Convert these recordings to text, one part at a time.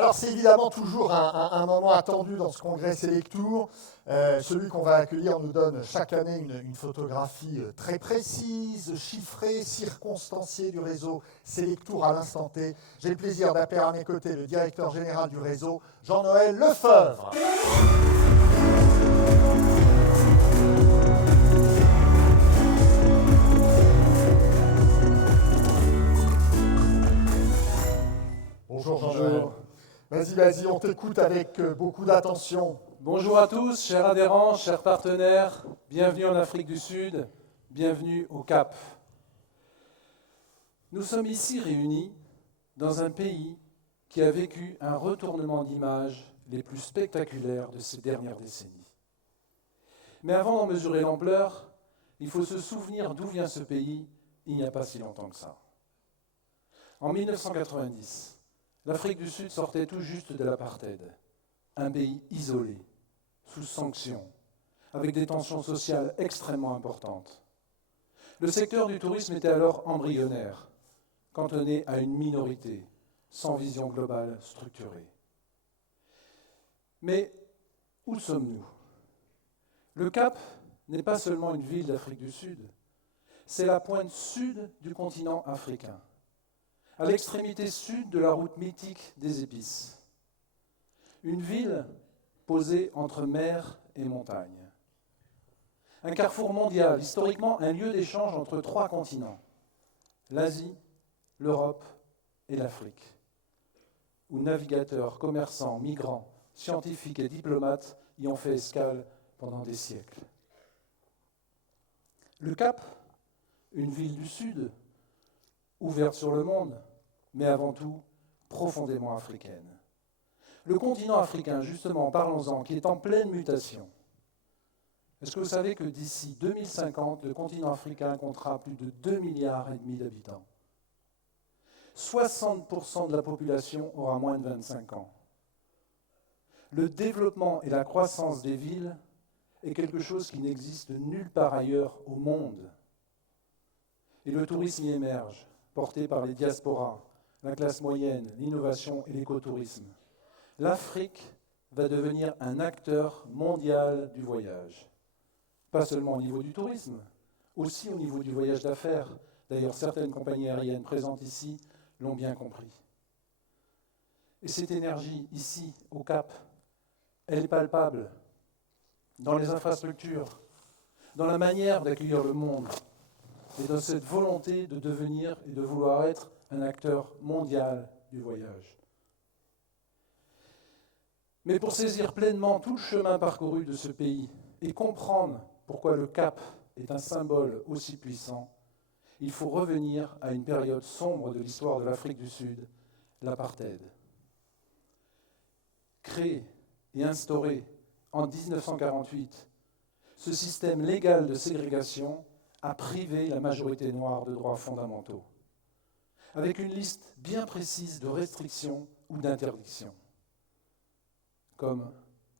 Alors c'est évidemment toujours un moment attendu dans ce congrès Selectour. Celui qu'on va accueillir nous donne chaque année une photographie très précise, chiffrée, circonstanciée du réseau Selectour à l'instant T. J'ai le plaisir d'appeler à mes côtés le directeur général du réseau, Jean-Noël Lefebvre. Bonjour Jean-Noël. Vas-y, on t'écoute avec beaucoup d'attention. Bonjour à tous, chers adhérents, chers partenaires, bienvenue en Afrique du Sud, bienvenue au Cap. Nous sommes ici réunis dans un pays qui a vécu un retournement d'image les plus spectaculaires de ces dernières décennies. Mais avant d'en mesurer l'ampleur, il faut se souvenir d'où vient ce pays il n'y a pas si longtemps que ça. En 1990, l'Afrique du Sud sortait tout juste de l'apartheid, un pays isolé, sous sanctions, avec des tensions sociales extrêmement importantes. Le secteur du tourisme était alors embryonnaire, cantonné à une minorité, sans vision globale structurée. Mais où sommes-nous ? Le Cap n'est pas seulement une ville d'Afrique du Sud, c'est la pointe sud du continent africain, à l'extrémité sud de la route mythique des épices. Une ville posée entre mer et montagne. Un carrefour mondial, historiquement un lieu d'échange entre trois continents, l'Asie, l'Europe et l'Afrique, où navigateurs, commerçants, migrants, scientifiques et diplomates y ont fait escale pendant des siècles. Le Cap, une ville du Sud, ouverte sur le monde, mais avant tout profondément africaine. Le continent africain, justement, parlons-en, qui est en pleine mutation. Est-ce que vous savez que d'ici 2050, le continent africain comptera plus de 2,5 milliards d'habitants ? 60% de la population aura moins de 25 ans. Le développement et la croissance des villes est quelque chose qui n'existe nulle part ailleurs au monde. Et le tourisme y émerge, porté par les diasporas, la classe moyenne, l'innovation et l'écotourisme. L'Afrique va devenir un acteur mondial du voyage. Pas seulement au niveau du tourisme, aussi au niveau du voyage d'affaires. D'ailleurs, certaines compagnies aériennes présentes ici l'ont bien compris. Et cette énergie, ici, au Cap, elle est palpable dans les infrastructures, dans la manière d'accueillir le monde, et dans cette volonté de devenir et de vouloir être un acteur mondial du voyage. Mais pour saisir pleinement tout le chemin parcouru de ce pays et comprendre pourquoi le Cap est un symbole aussi puissant, il faut revenir à une période sombre de l'histoire de l'Afrique du Sud, l'apartheid. Créé et instauré en 1948, ce système légal de ségrégation a privé la majorité noire de droits fondamentaux, avec une liste bien précise de restrictions ou d'interdictions, comme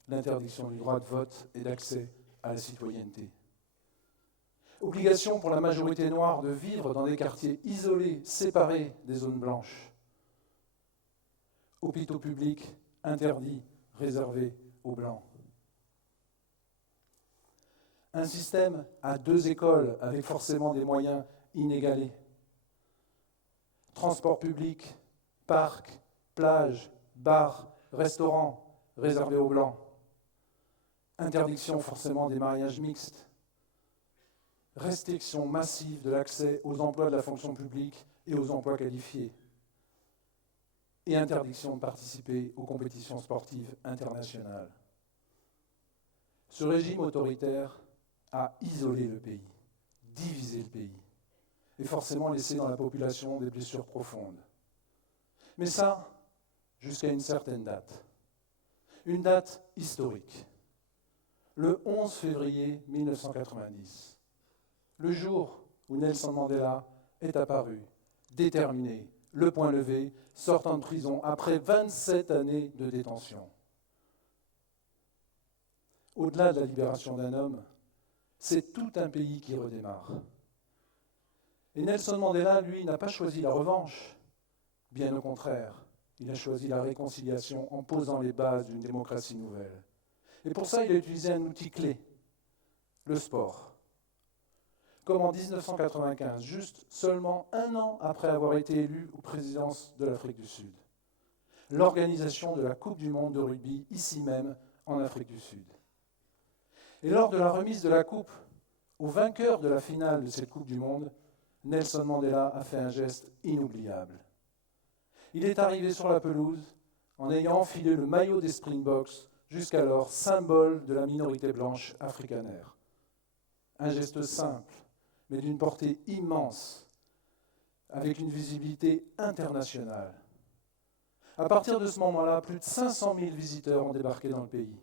l'interdiction du droit de vote et d'accès à la citoyenneté. Obligation pour la majorité noire de vivre dans des quartiers isolés, séparés des zones blanches. Hôpitaux publics interdits, réservés aux blancs. Un système à 2 écoles avec forcément des moyens inégalés. Transport public, parcs, plages, bars, restaurants réservés aux blancs. Interdiction forcément des mariages mixtes. Restriction massive de l'accès aux emplois de la fonction publique et aux emplois qualifiés. Et interdiction de participer aux compétitions sportives internationales. Ce régime autoritaire a isolé le pays, divisé le pays, et forcément laissé dans la population des blessures profondes. Mais ça, jusqu'à une certaine date. Une date historique. Le 11 février 1990. Le jour où Nelson Mandela est apparu, déterminé, le poing levé, sortant de prison après 27 années de détention. Au-delà de la libération d'un homme, c'est tout un pays qui redémarre. Et Nelson Mandela, lui, n'a pas choisi la revanche, bien au contraire. Il a choisi la réconciliation en posant les bases d'une démocratie nouvelle. Et pour ça, il a utilisé un outil clé, le sport. Comme en 1995, juste seulement un an après avoir été élu aux présidences de l'Afrique du Sud. L'organisation de la Coupe du monde de rugby, ici même, en Afrique du Sud. Et lors de la remise de la Coupe au vainqueur de la finale de cette Coupe du monde, Nelson Mandela a fait un geste inoubliable. Il est arrivé sur la pelouse en ayant enfilé le maillot des Springboks, jusqu'alors symbole de la minorité blanche afrikaner. Un geste simple, mais d'une portée immense, avec une visibilité internationale. À partir de ce moment-là, plus de 500 000 visiteurs ont débarqué dans le pays.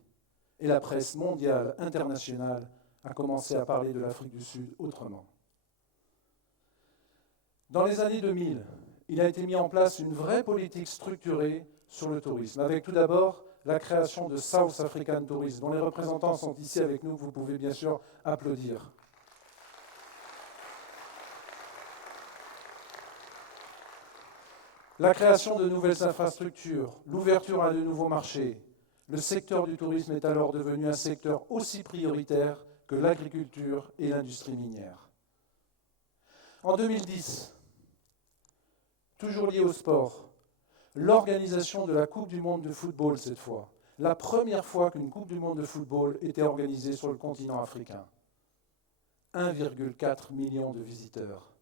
Et la presse mondiale, internationale, a commencé à parler de l'Afrique du Sud autrement. Dans les années 2000, il a été mis en place une vraie politique structurée sur le tourisme, avec tout d'abord la création de South African Tourism, dont les représentants sont ici avec nous, vous pouvez bien sûr applaudir. La création de nouvelles infrastructures, l'ouverture à de nouveaux marchés. Le secteur du tourisme est alors devenu un secteur aussi prioritaire que l'agriculture et l'industrie minière. En 2010, toujours lié au sport, l'organisation de la Coupe du monde de football cette fois. La première fois qu'une Coupe du monde de football était organisée sur le continent africain. 1,4 million de visiteurs.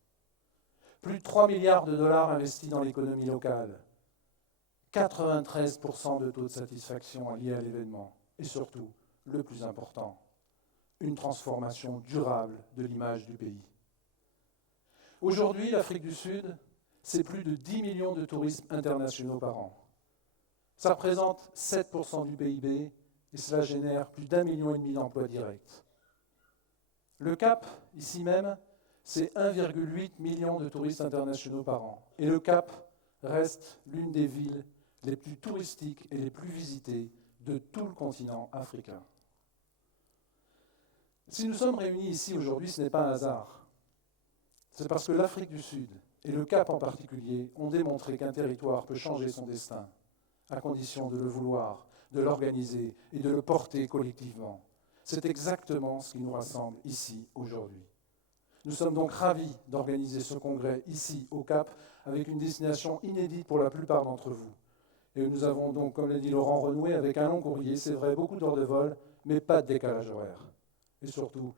Plus de 3 milliards de dollars investis dans l'économie locale. 93% de taux de satisfaction liés à l'événement. Et surtout, le plus important, une transformation durable de l'image du pays. Aujourd'hui, l'Afrique du Sud, c'est plus de 10 millions de touristes internationaux par an. Ça représente 7% du PIB et cela génère plus d'1,5 million d'emplois directs. Le Cap, ici même, c'est 1,8 million de touristes internationaux par an. Et le Cap reste l'une des villes les plus touristiques et les plus visitées de tout le continent africain. Si nous sommes réunis ici aujourd'hui, ce n'est pas un hasard. C'est parce que l'Afrique du Sud, et le Cap en particulier, ont démontré qu'un territoire peut changer son destin, à condition de le vouloir, de l'organiser et de le porter collectivement. C'est exactement ce qui nous rassemble ici aujourd'hui. Nous sommes donc ravis d'organiser ce congrès ici au Cap avec une destination inédite pour la plupart d'entre vous. Et nous avons donc, comme l'a dit Laurent, renoué avec un long courrier, c'est vrai, beaucoup d'heures de vol, mais pas de décalage horaire. Et surtout,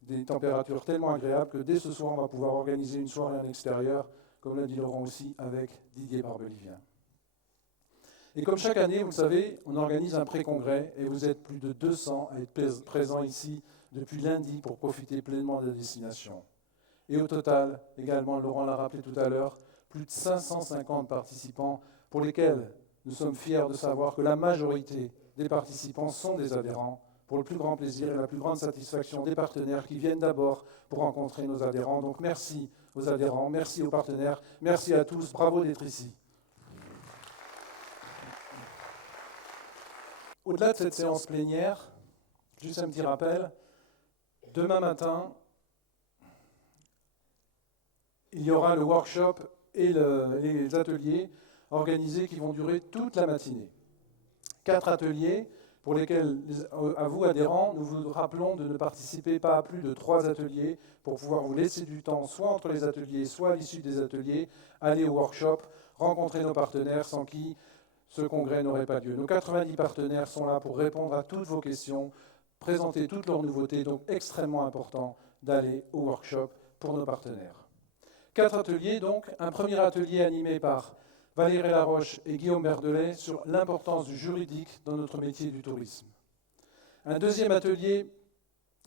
des températures tellement agréables que dès ce soir, on va pouvoir organiser une soirée en extérieur, comme l'a dit Laurent aussi, avec Didier Barbelivien. Et comme chaque année, vous le savez, on organise un pré-congrès et vous êtes plus de 200 à être présents ici depuis lundi pour profiter pleinement de la destination. Et au total, également, Laurent l'a rappelé tout à l'heure, plus de 550 participants pour lesquels nous sommes fiers de savoir que la majorité des participants sont des adhérents, pour le plus grand plaisir et la plus grande satisfaction des partenaires qui viennent d'abord pour rencontrer nos adhérents. Donc merci aux adhérents, merci aux partenaires, merci à tous, bravo d'être ici. Au-delà de cette séance plénière, juste un petit rappel, demain matin, il y aura le workshop et les ateliers organisés qui vont durer toute la matinée. 4 ateliers pour lesquels, à vous adhérents, nous vous rappelons de ne participer pas à plus de 3 ateliers pour pouvoir vous laisser du temps, soit entre les ateliers, soit à l'issue des ateliers, aller au workshop, rencontrer nos partenaires sans qui ce congrès n'aurait pas lieu. Nos 90 partenaires sont là pour répondre à toutes vos questions, présenter toutes leurs nouveautés, donc extrêmement important d'aller au workshop pour nos partenaires. 4 ateliers donc, un premier atelier animé par Valérie Laroche et Guillaume Berdelet sur l'importance du juridique dans notre métier du tourisme. Un deuxième atelier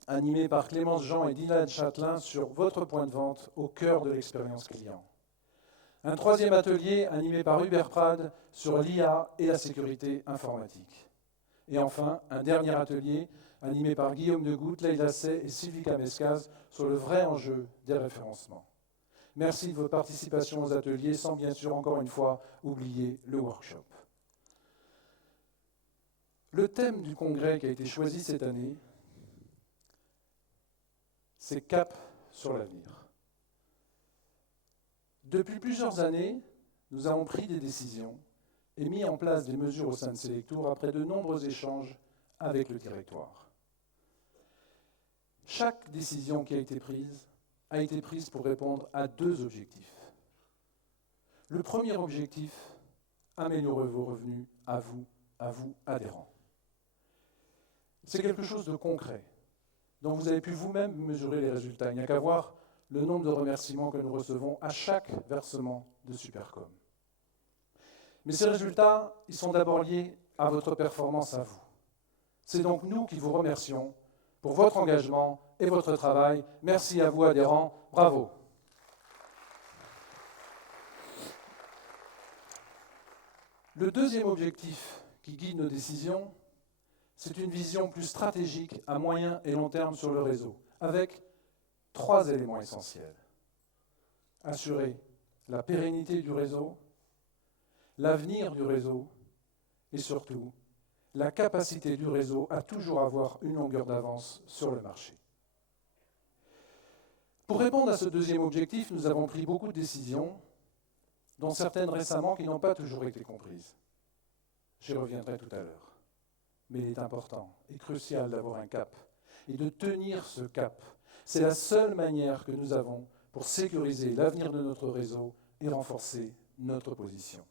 animé par Clémence Jean et Dylan Châtelain sur votre point de vente au cœur de l'expérience client. Un troisième atelier animé par Hubert Prade sur l'IA et la sécurité informatique. Et enfin, un dernier atelier animé par Guillaume Degout, Leïla Sey et Sylvie Kameskaz sur le vrai enjeu des référencements. Merci de votre participation aux ateliers, sans bien sûr, encore une fois, oublier le workshop. Le thème du congrès qui a été choisi cette année, c'est Cap sur l'avenir. Depuis plusieurs années, nous avons pris des décisions et mis en place des mesures au sein de Selectour après de nombreux échanges avec le directoire. Chaque décision qui a été prise pour répondre à deux objectifs. Le premier objectif, améliorer vos revenus à vous, adhérents. C'est quelque chose de concret, dont vous avez pu vous-même mesurer les résultats. Il n'y a qu'à voir le nombre de remerciements que nous recevons à chaque versement de Supercom. Mais ces résultats, ils sont d'abord liés à votre performance à vous. C'est donc nous qui vous remercions pour votre engagement et votre travail. Merci à vous, adhérents. Bravo. Le deuxième objectif qui guide nos décisions, c'est une vision plus stratégique à moyen et long terme sur le réseau, avec 3 éléments essentiels. Assurer la pérennité du réseau, l'avenir du réseau et surtout la capacité du réseau à toujours avoir une longueur d'avance sur le marché. Pour répondre à ce deuxième objectif, nous avons pris beaucoup de décisions, dont certaines récemment qui n'ont pas toujours été comprises. J'y reviendrai tout à l'heure. Mais il est important et crucial d'avoir un cap et de tenir ce cap. C'est la seule manière que nous avons pour sécuriser l'avenir de notre réseau et renforcer notre position.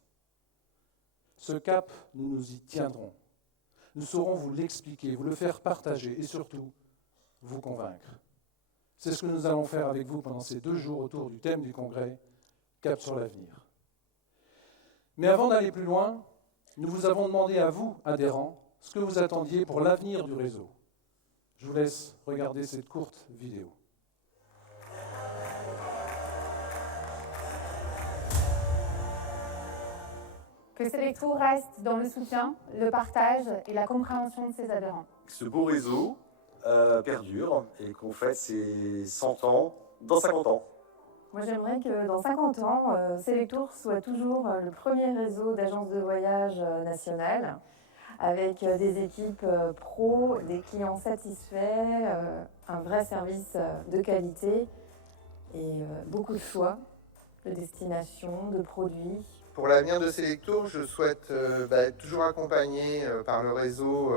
Ce cap, nous nous y tiendrons. Nous saurons vous l'expliquer, vous le faire partager et surtout vous convaincre. C'est ce que nous allons faire avec vous pendant ces 2 jours autour du thème du congrès, Cap sur l'avenir. Mais avant d'aller plus loin, nous vous avons demandé à vous, adhérents, ce que vous attendiez pour l'avenir du réseau. Je vous laisse regarder cette courte vidéo. Que Selectour reste dans le soutien, le partage et la compréhension de ses adhérents. Ce beau réseau perdure et qu'on fête ses 100 ans dans 50 ans. Moi, j'aimerais que dans 50 ans, Selectour soit toujours le premier réseau d'agences de voyage nationales, avec des équipes pros, des clients satisfaits, un vrai service de qualité et beaucoup de choix de destinations, de produits. Pour l'avenir de Selectour, je souhaite être toujours accompagné par le réseau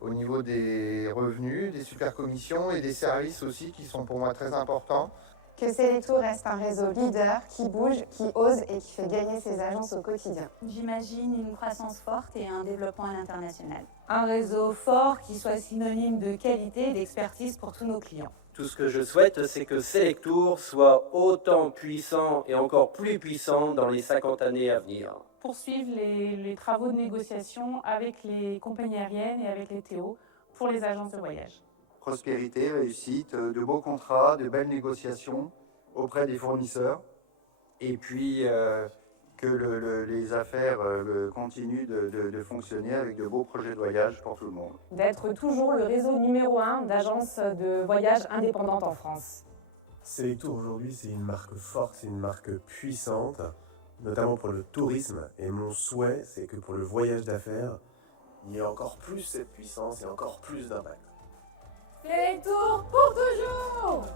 au niveau des revenus, des super commissions et des services aussi qui sont pour moi très importants. Que Selectour reste un réseau leader qui bouge, qui ose et qui fait gagner ses agences au quotidien. J'imagine une croissance forte et un développement à l'international. Un réseau fort qui soit synonyme de qualité et d'expertise pour tous nos clients. Tout ce que je souhaite, c'est que Selectour soit autant puissant et encore plus puissant dans les 50 années à venir. Poursuivre les travaux de négociation avec les compagnies aériennes et avec les TO pour les agences de voyage. Prospérité, réussite, de beaux contrats, de belles négociations auprès des fournisseurs. Et puis que les affaires continuent de fonctionner avec de beaux projets de voyage pour tout le monde. D'être toujours le réseau numéro 1 d'agences de voyage indépendantes en France. Selectour aujourd'hui, c'est une marque forte, c'est une marque puissante, notamment pour le tourisme. Et mon souhait, c'est que pour le voyage d'affaires, il y ait encore plus cette puissance et encore plus d'impact. Selectour pour toujours!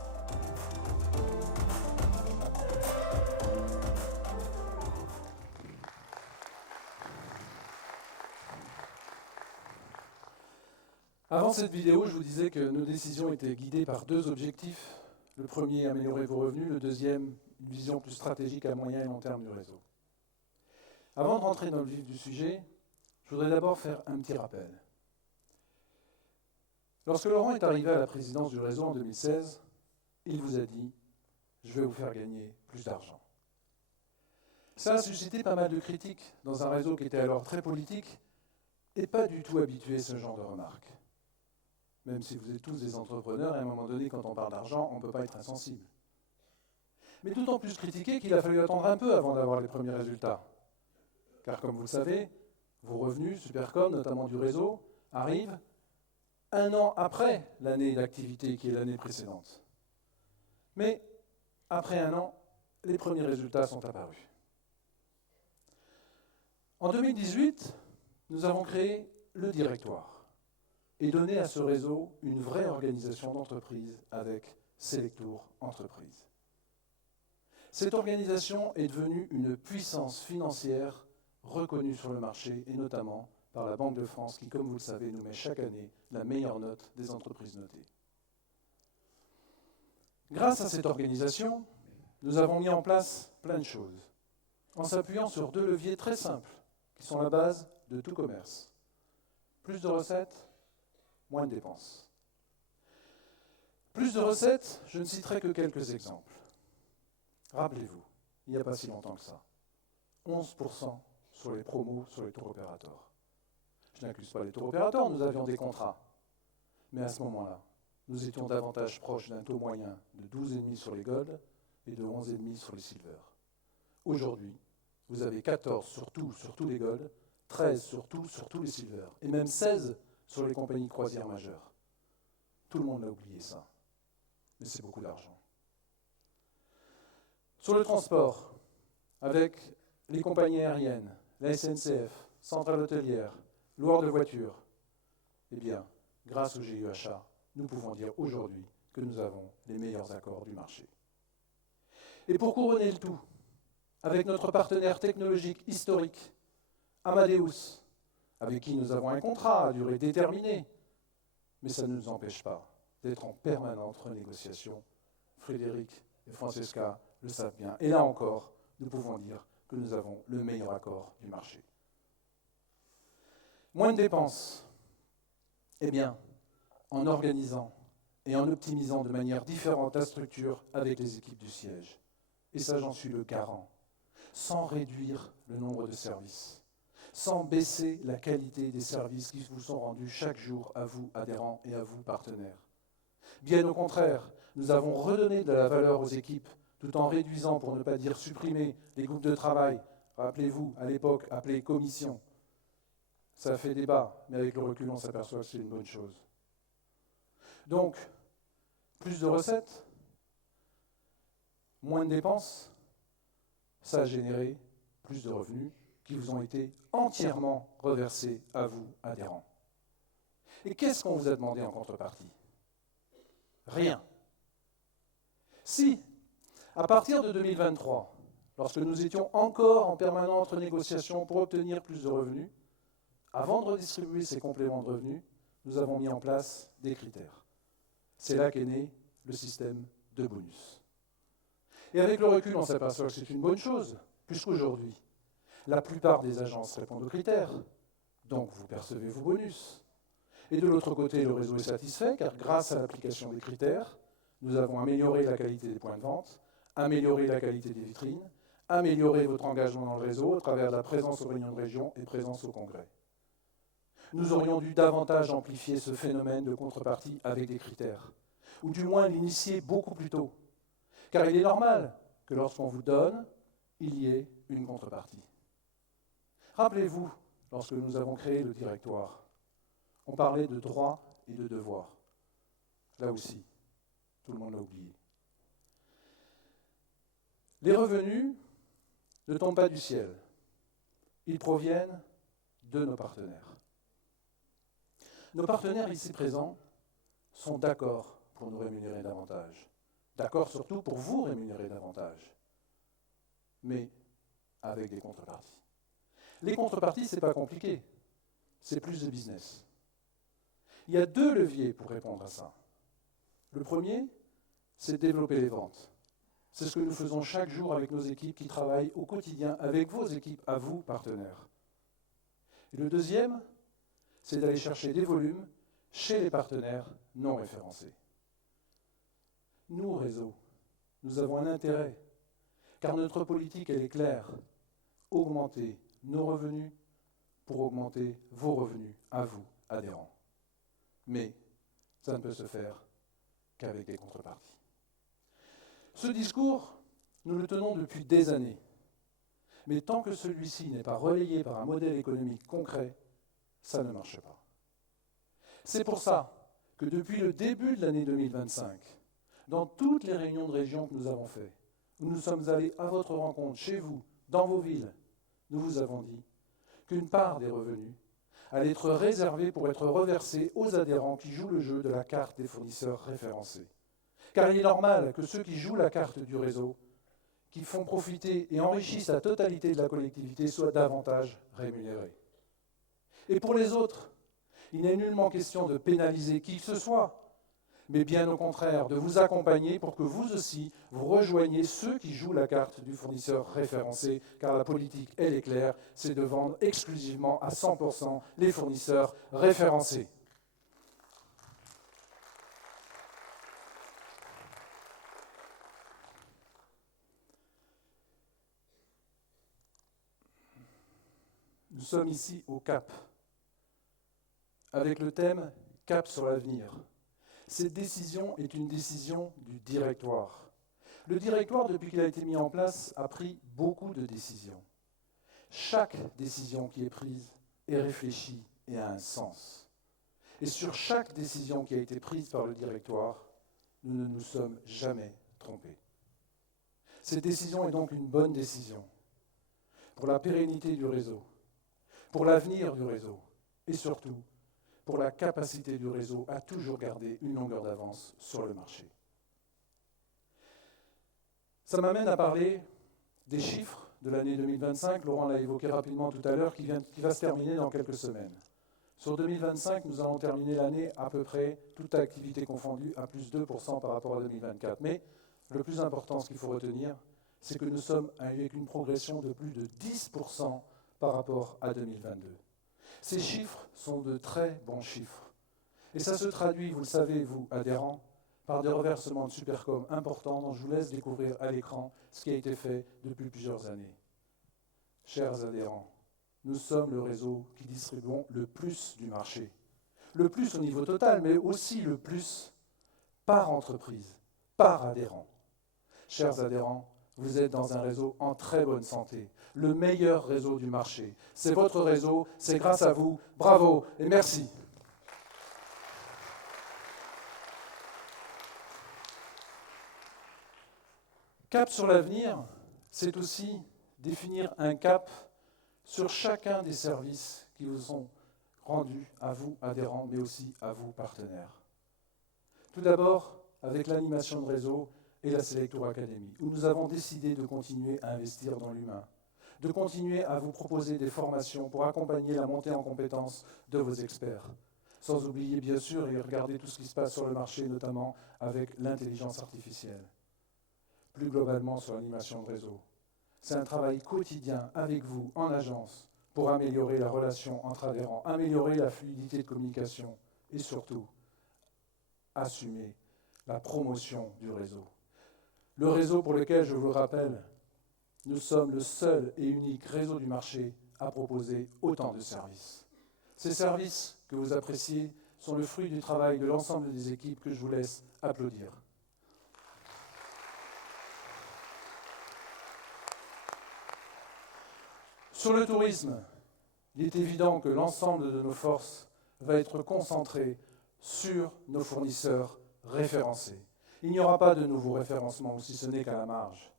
Avant cette vidéo, je vous disais que nos décisions étaient guidées par 2 objectifs. Le premier, améliorer vos revenus. Le deuxième, une vision plus stratégique à moyen et long terme du réseau. Avant de rentrer dans le vif du sujet, je voudrais d'abord faire un petit rappel. Lorsque Laurent est arrivé à la présidence du réseau en 2016, il vous a dit « Je vais vous faire gagner plus d'argent ». Ça a suscité pas mal de critiques dans un réseau qui était alors très politique et pas du tout habitué à ce genre de remarques. Même si vous êtes tous des entrepreneurs, et à un moment donné, quand on parle d'argent, on ne peut pas être insensible. Mais d'autant plus critiqué qu'il a fallu attendre un peu avant d'avoir les premiers résultats. Car comme vous le savez, vos revenus, Supercom, notamment du réseau, arrivent 1 an après l'année d'activité qui est l'année précédente. Mais après 1 an, les premiers résultats sont apparus. En 2018, nous avons créé le directoire et donné à ce réseau une vraie organisation d'entreprise avec Selectour Entreprise. Cette organisation est devenue une puissance financière reconnus sur le marché, et notamment par la Banque de France, qui, comme vous le savez, nous met chaque année la meilleure note des entreprises notées. Grâce à cette organisation, nous avons mis en place plein de choses, en s'appuyant sur 2 leviers très simples, qui sont la base de tout commerce. Plus de recettes, moins de dépenses. Plus de recettes, je ne citerai que quelques exemples. Rappelez-vous, il n'y a pas si longtemps que ça, 11% sur les promos sur les tours opérateurs. Je n'accuse pas les tours opérateurs, nous avions des contrats. Mais à ce moment-là, nous étions davantage proches d'un taux moyen de 12,5 sur les gold et de 11,5 sur les silver. Aujourd'hui, vous avez 14 sur tous les gold, 13 sur tous les silver, et même 16 sur les compagnies de croisière majeures. Tout le monde a oublié ça, mais c'est beaucoup d'argent. Sur le transport, avec les compagnies aériennes, la SNCF, Centrale Hôtelière, loueurs de voitures, eh bien, grâce au GUHA, nous pouvons dire aujourd'hui que nous avons les meilleurs accords du marché. Et pour couronner le tout, avec notre partenaire technologique historique, Amadeus, avec qui nous avons un contrat à durée déterminée, mais ça ne nous empêche pas d'être en permanente renégociation. Frédéric et Francesca le savent bien. Et là encore, nous pouvons dire que nous avons le meilleur accord du marché. Moins de dépenses. Eh bien, en organisant et en optimisant de manière différente la structure avec les équipes du siège. Et ça, j'en suis le garant. Sans réduire le nombre de services, sans baisser la qualité des services qui vous sont rendus chaque jour à vous, adhérents, et à vous, partenaires. Bien au contraire, nous avons redonné de la valeur aux équipes, tout en réduisant, pour ne pas dire supprimer, les groupes de travail. Rappelez-vous, à l'époque, appelés commissions. Ça fait débat, mais avec le recul, on s'aperçoit que c'est une bonne chose. Donc, plus de recettes, moins de dépenses, ça a généré plus de revenus qui vous ont été entièrement reversés à vous, adhérents. Et qu'est-ce qu'on vous a demandé en contrepartie? Rien. Si, à partir de 2023, lorsque nous étions encore en permanente négociation pour obtenir plus de revenus, avant de redistribuer ces compléments de revenus, nous avons mis en place des critères. C'est là qu'est né le système de bonus. Et avec le recul, on s'aperçoit que c'est une bonne chose, puisqu'aujourd'hui, la plupart des agences répondent aux critères, donc vous percevez vos bonus. Et de l'autre côté, le réseau est satisfait, car grâce à l'application des critères, nous avons amélioré la qualité des points de vente, amélioré la qualité des vitrines, amélioré votre engagement dans le réseau à travers la présence aux réunions de région et présence au congrès. Nous aurions dû davantage amplifier ce phénomène de contrepartie avec des critères, ou du moins l'initier beaucoup plus tôt. Car il est normal que lorsqu'on vous donne, il y ait une contrepartie. Rappelez-vous, lorsque nous avons créé le directoire, on parlait de droits et de devoirs. Là aussi, tout le monde l'a oublié. Les revenus ne tombent pas du ciel. Ils proviennent de nos partenaires. Nos partenaires ici présents sont d'accord pour nous rémunérer davantage. D'accord surtout pour vous rémunérer davantage. Mais avec des contreparties. Les contreparties, ce n'est pas compliqué. C'est plus de business. Il y a 2 leviers pour répondre à ça. Le premier, c'est développer les ventes. C'est ce que nous faisons chaque jour avec nos équipes qui travaillent au quotidien avec vos équipes, à vous, partenaires. Et le deuxième, c'est d'aller chercher des volumes chez les partenaires non référencés. Nous, au réseau, nous avons un intérêt, car notre politique, elle est claire. Augmenter nos revenus pour augmenter vos revenus, à vous, adhérents. Mais ça ne peut se faire qu'avec des contreparties. Ce discours, nous le tenons depuis des années. Mais tant que celui-ci n'est pas relayé par un modèle économique concret, ça ne marche pas. C'est pour ça que depuis le début de l'année 2025, dans toutes les réunions de région que nous avons faites, où nous sommes allés à votre rencontre, chez vous, dans vos villes, nous vous avons dit qu'une part des revenus allait être réservée pour être reversée aux adhérents qui jouent le jeu de la carte des fournisseurs référencés. Car il est normal que ceux qui jouent la carte du réseau, qui font profiter et enrichissent la totalité de la collectivité soient davantage rémunérés. Et pour les autres, il n'est nullement question de pénaliser qui que ce soit, mais bien au contraire, de vous accompagner pour que vous aussi, vous rejoigniez ceux qui jouent la carte du fournisseur référencé, car la politique, elle est claire, c'est de vendre exclusivement à 100% les fournisseurs référencés. Nous sommes ici au CAP, avec le thème « Cap sur l'avenir ». Cette décision est une décision du directoire. Le directoire, depuis qu'il a été mis en place, a pris beaucoup de décisions. Chaque décision qui est prise est réfléchie et a un sens. Et sur chaque décision qui a été prise par le directoire, nous ne nous sommes jamais trompés. Cette décision est donc une bonne décision pour la pérennité du réseau, pour l'avenir du réseau et surtout pour la capacité du réseau à toujours garder une longueur d'avance sur le marché. Ça m'amène à parler des chiffres de l'année 2025. Laurent l'a évoqué rapidement tout à l'heure, qui va se terminer dans quelques semaines. Sur 2025, nous allons terminer l'année à peu près, toute activité confondue, à plus 2% par rapport à 2024. Mais le plus important, ce qu'il faut retenir, c'est que nous sommes avec une progression de plus de 10% par rapport à 2022. Ces chiffres sont de très bons chiffres. Et ça se traduit, vous le savez, vous, adhérents, par des reversements de Supercom importants dont je vous laisse découvrir à l'écran ce qui a été fait depuis plusieurs années. Chers adhérents, nous sommes le réseau qui distribuons le plus du marché. Le plus au niveau total, mais aussi le plus par entreprise, par adhérent. Chers adhérents, vous êtes dans un réseau en très bonne santé, le meilleur réseau du marché. C'est votre réseau, c'est grâce à vous. Bravo et merci. Cap sur l'avenir, c'est aussi définir un cap sur chacun des services qui vous sont rendus à vous, adhérents, mais aussi à vous, partenaires. Tout d'abord, avec l'animation de réseau et la Selectour Academy, où nous avons décidé de continuer à investir dans l'humain, de continuer à vous proposer des formations pour accompagner la montée en compétences de vos experts. Sans oublier, bien sûr, et regarder tout ce qui se passe sur le marché, notamment avec l'intelligence artificielle. Plus globalement sur l'animation de réseau. C'est un travail quotidien avec vous, en agence, pour améliorer la relation entre adhérents, améliorer la fluidité de communication et surtout, assumer la promotion du réseau. Le réseau pour lequel, je vous le rappelle, nous sommes le seul et unique réseau du marché à proposer autant de services. Ces services que vous appréciez sont le fruit du travail de l'ensemble des équipes que je vous laisse applaudir. Sur le tourisme, il est évident que l'ensemble de nos forces va être concentré sur nos fournisseurs référencés. Il n'y aura pas de nouveau référencement, si ce n'est qu'à la marge.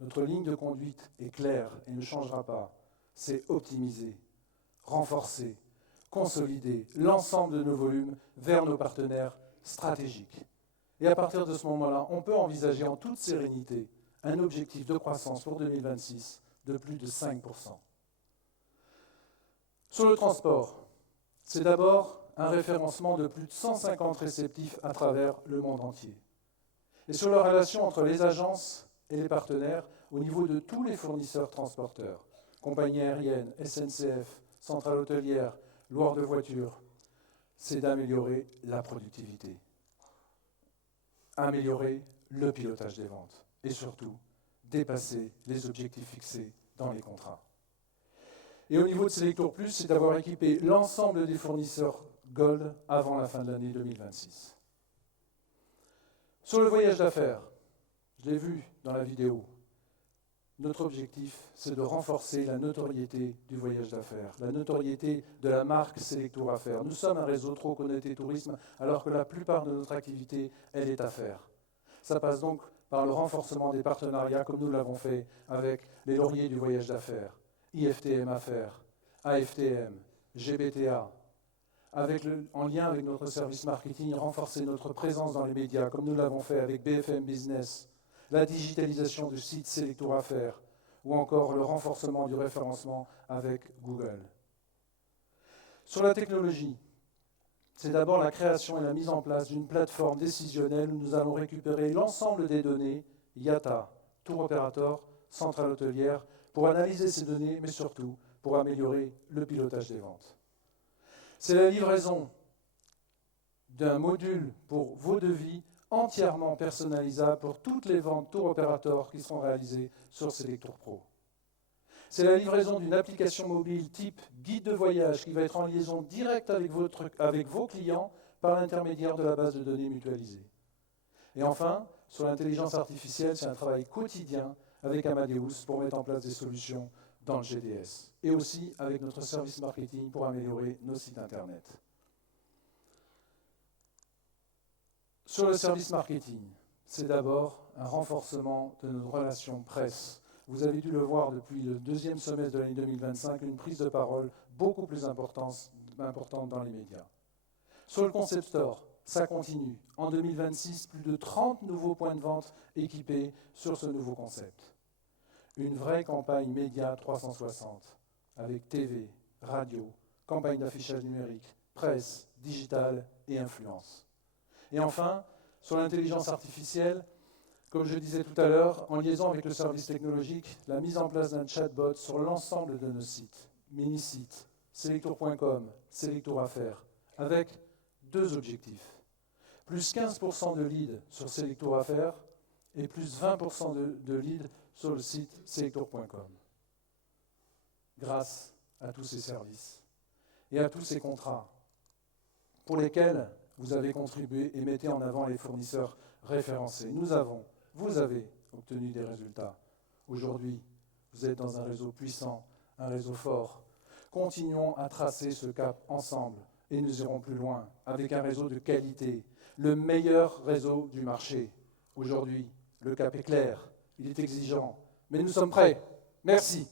Notre ligne de conduite est claire et ne changera pas. C'est optimiser, renforcer, consolider l'ensemble de nos volumes vers nos partenaires stratégiques. Et à partir de ce moment-là, on peut envisager en toute sérénité un objectif de croissance pour 2026 de plus de 5%. Sur le transport, c'est d'abord un référencement de plus de 150 réceptifs à travers le monde entier. Et sur la relation entre les agences et les partenaires au niveau de tous les fournisseurs transporteurs, compagnies aériennes, SNCF, centrales hôtelières, loueurs de voitures, c'est d'améliorer la productivité, améliorer le pilotage des ventes et surtout dépasser les objectifs fixés dans les contrats. Et au niveau de Selectour Plus, c'est d'avoir équipé l'ensemble des fournisseurs Gold avant la fin de l'année 2026. Sur le voyage d'affaires, je l'ai vu dans la vidéo, notre objectif, c'est de renforcer la notoriété du voyage d'affaires, la notoriété de la marque Selectour Affaires. Nous sommes un réseau trop connoté tourisme, alors que la plupart de notre activité, elle est affaires. Ça passe donc par le renforcement des partenariats, comme nous l'avons fait avec les lauriers du voyage d'affaires, IFTM Affaires, AFTM, GBTA, en lien avec notre service marketing, renforcer notre présence dans les médias, comme nous l'avons fait avec BFM Business, la digitalisation du site Selectour Affaires ou encore le renforcement du référencement avec Google. Sur la technologie, c'est d'abord la création et la mise en place d'une plateforme décisionnelle où nous allons récupérer l'ensemble des données, IATA, Tour Operator, centrale hôtelière, pour analyser ces données, mais surtout pour améliorer le pilotage des ventes. C'est la livraison d'un module pour vos devis entièrement personnalisable pour toutes les ventes Tour Operator qui seront réalisées sur Selectour Pro. C'est la livraison d'une application mobile type guide de voyage qui va être en liaison directe avec vos clients par l'intermédiaire de la base de données mutualisée. Et enfin, sur l'intelligence artificielle, c'est un travail quotidien avec Amadeus pour mettre en place des solutions dans le GDS. Et aussi avec notre service marketing pour améliorer nos sites Internet. Sur le service marketing, c'est d'abord un renforcement de nos relations presse. Vous avez dû le voir depuis le deuxième semestre de l'année 2025, une prise de parole beaucoup plus importante dans les médias. Sur le Concept Store, ça continue. En 2026, plus de 30 nouveaux points de vente équipés sur ce nouveau concept. Une vraie campagne média 360, avec TV, radio, campagne d'affichage numérique, presse, digital et influence. Et enfin, sur l'intelligence artificielle, comme je disais tout à l'heure, en liaison avec le service technologique, la mise en place d'un chatbot sur l'ensemble de nos sites, mini-sites, selectour.com, Selectour Affaires, avec deux objectifs. Plus 15% de leads sur Selectour Affaires et plus 20% de leads sur le site selectour.com. Grâce à tous ces services et à tous ces contrats pour lesquels vous avez contribué et mettez en avant les fournisseurs référencés. Vous avez obtenu des résultats. Aujourd'hui, vous êtes dans un réseau puissant, un réseau fort. Continuons à tracer ce cap ensemble et nous irons plus loin avec un réseau de qualité, le meilleur réseau du marché. Aujourd'hui, le cap est clair, il est exigeant, mais nous sommes prêts. Merci.